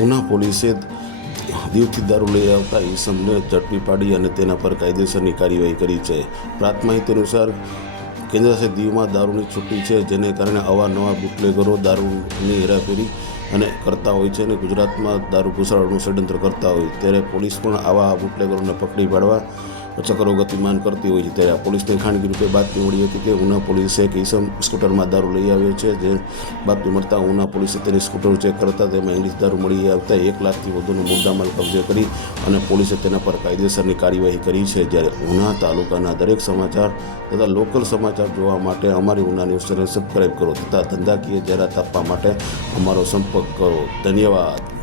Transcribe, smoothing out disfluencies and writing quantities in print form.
ઉના પોલીસે દીવથી દારૂ લઈ આવતા ઈસમને ઝડપી પાડી અને તેના પર કાયદેસરની કાર્યવાહી કરી છે. પ્રાપ્ત માહિતી અનુસાર કેન્દ્રશાસિત દીવમાં દારૂની છુટ્ટી છે, જેને કારણે અવારનવાર બુટલેગરો દારૂની હેરાફેરી અને કરતા હોય છે અને ગુજરાતમાં દારૂ ઘુસાડવાનું ષડયંત્ર કરતા હોય, ત્યારે પોલીસ પણ આવા બુટલેગરોને પકડી પાડવા ચક્રો ગતિમાન કરતી હોય છે. ત્યારે પોલીસને ખાનગી રૂપે બાતમી મળી હતી કે ઉના પોલીસે એક ઈસમ સ્કૂટરમાં દારૂ લઈ આવ્યો છે. જે બાતમી મળતા ઉના પોલીસે તેની સ્કૂટર ચેક કરતા તેમાં ઇંગ્લિશ દારૂ મળી આવતા 1 લાખથી વધુનો મુદ્દામાલ કબજે કરી અને પોલીસે તેના પર કાયદેસરની કાર્યવાહી કરી છે. જ્યારે ઉના તાલુકાના દરેક સમાચાર તથા લોકલ સમાચાર જોવા માટે અમારી ઉના ન્યૂઝ ચેનલ સબસ્ક્રાઈબ કરો તથા ધંધાકીય જાહેરાત આપવા માટે અમારો સંપર્ક કરો. ધન્યવાદ.